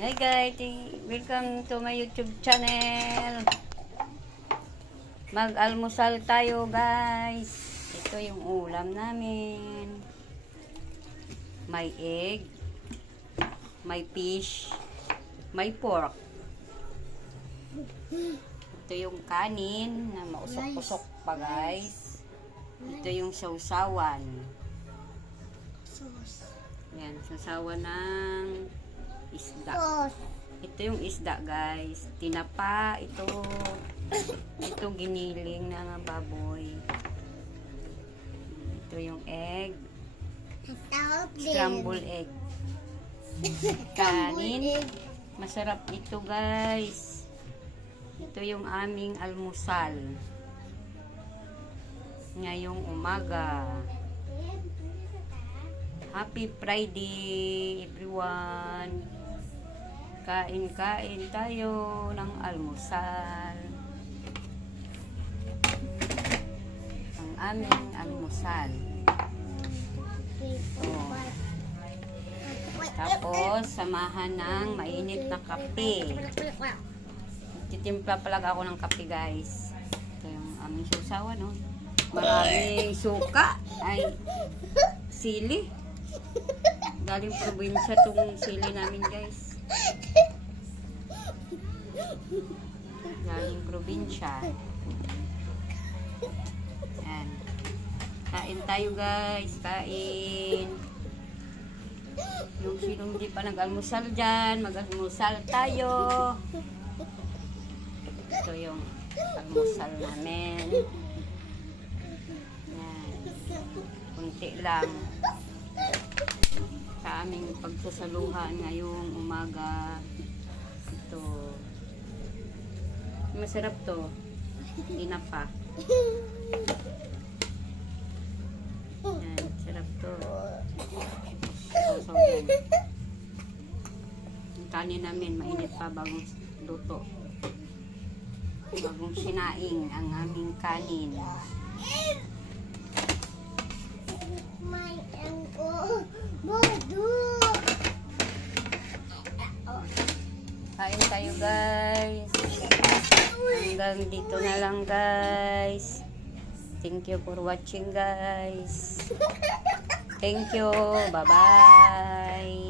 Hi guys, welcome to my YouTube channel. Mag-almusal tayo guys. Ito yung ulam namin. May egg, may fish, may pork. Ito yung kanin na mausok-usok pa guys. Ito yung sausawan. Yan, sausawan ng isda. Ito yung isda guys. Tinapa, ito giniling na baboy. Ito yung egg. Scrambled egg. Kanin. Masarap ito guys. Ito yung aming almusal ngayong umaga. Happy Friday everyone. Kain-kain tayo ng almusal. Ang aming almusal. Tapos, samahan ng mainit na kape. Titimpla pala ako ng kape guys. Ito yung aming susawa, no? Maraming suka. Ay, sili. Galing probinsya itong sili namin guys. Galing probinsya. Yan. Kain tayo guys. Kain. Yung sinong di pa nag-almusal dyan, mag-almusal tayo. Ito yung almusal namin. Yan. Kunti lang. Sa aming pagsasaluhan ngayong umaga. Ito. Masarap to. Tinapa. Yan, sarap to. Sausawan. Yung kanin namin, mainit pa bagong luto. Bagong sinaing ang aming kanin. Kain tayo guys. Hanggang dito na lang guys. Thank you for watching guys. Thank you. Bye bye.